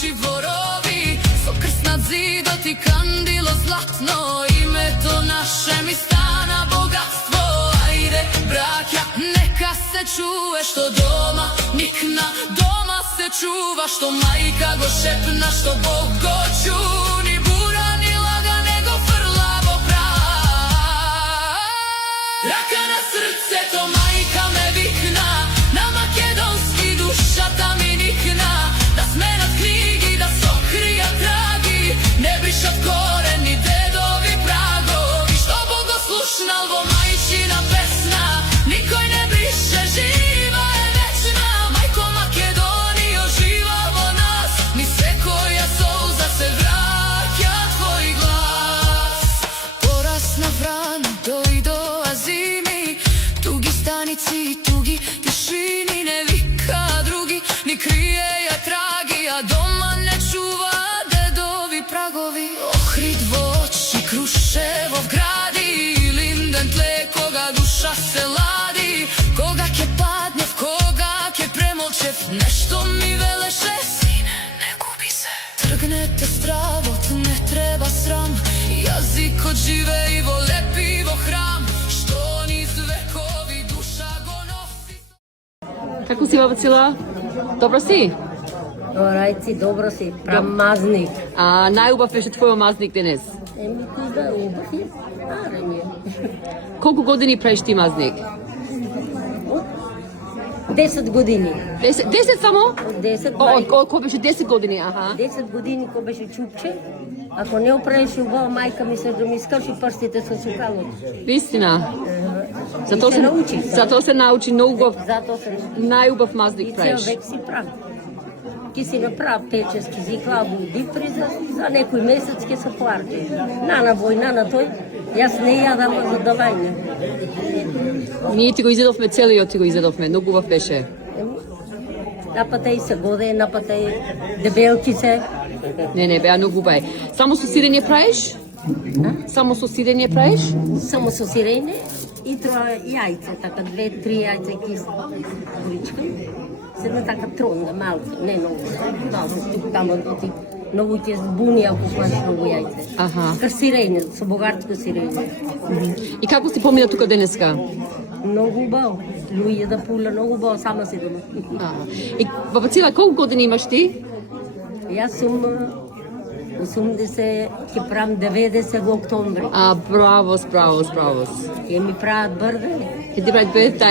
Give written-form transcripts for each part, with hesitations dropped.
naši dvorovi, so krst nad zidot i kandilo zlatno, imeto naše mi stana bogatstvo. Ajde braća, neka se čuje što doma nikna, doma se čuva što majka go šepna, što Bog go čuni, bura ni laga nego frlavo prav. Raka na srce to majka me vikna, na makedonski duša ta mi nikna, da sme nad knjigi, da sokrija tragi, ne brišat koreni dedovi pragovi, što bogoslušna lvo majčina pesna, nikoj ne briše, živa je večna. Majko Makedonijo, živa vo nas, ni sve koja solza se vraća tvoj glas. Porasna vrana dojdo azimi, tugi stanici, tugi tišini, ne vika drugi, ni krije ja tragi, a doma ne čuva dedovi pragovi. Ohrid voći, Kruševov gradi, linden tle koga duša se ladi, koga ke padnev, koga ke premolčev, nešto mi veleše, sine, ne gubi se. Trgnete stravot, ne treba sram, jazik od žive i vo lepi vo hram, što niz vekovi duša go nosi. Како си, бабацила? Добро си? Рајци, добро си, прамазник. А најубав беше твој мазник денес. Еми, ти да убав е старен е. Колку години правиш ти мазник? 10 години. 10 само? 10, Кој беше 10 години, аха. 10 години кој беше чупче. Ако не оправиш убава, мајка ми се да ми скрши прстите со сукалот. Вистина. И се научи. Затоа се научи многу убав, Затоа се најубав мазник и цел правиш. век си прав. Ки си направ течески зикла, дипри за некој месец ке се пларте. На војна на тој, јас не јадам за давање. Ние ти го изедовме целиот, ти го изедовме, многу убав беше. Напата и се годе, напата и дебелки се. Не, беа многу бај. Само со сирење правиш? Само со сирење правиш? Само со сирење и троа јајца, така 2-3 јајца ки горичкам. Седна така тронга, малко, не многу. Тук тамо оти многу ќе збуни ако сложиш многу јајце. Аха. Ка сирење, со богарско сирење. И како си помина тука денеска? Многу убаво. Луѓе да пула, многу убаво, сама си дома. И бабацила, колку години имаш ти? Јас сум 80, ќе правам 90 во октомври. Бравос. Ќе ми прават брде. Ќе ти прават бета,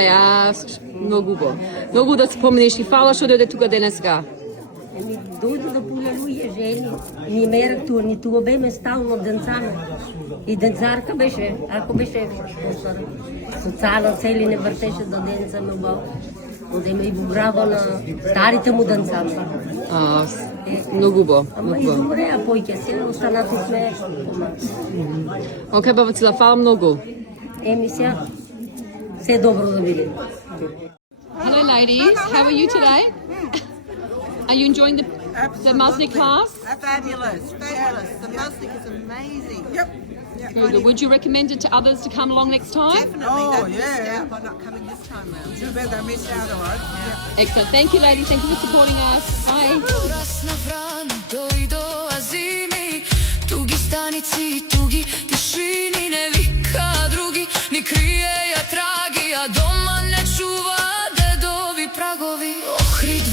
многу убаво. Многу да си помниш и фала што дојде тука денеска. Еми, дојде да пула луѓе, жени. Ни мерак туа, ни туа беме стално денцаме. И денцарка беше, ако беше постара. Социјална цели не вртеше да денцаме убаво. Одеме и во граво на старите му денцаме. Многу убаво. Ама изумреа појќе се, останати сме. Океј, бабацила, фала многу. Еми се добро да биде. Hello ladies, how are you today? Are you enjoying the Maznik class? Fabulous. The Maznik is amazing. Yep. Very good. Would you recommend it to others to come along next time? Definitely. Don't miss out by not coming this time round. Too bad they missed out on it. Excellent. Thank you ladies. Thank you for supporting us. Bye. Porasna vrana dojdo azimi, tugi stanici, tugi tišini, ne vika drugi, ni krije ja tragi, a doma ne čuva dedovi pragovi. Ohrid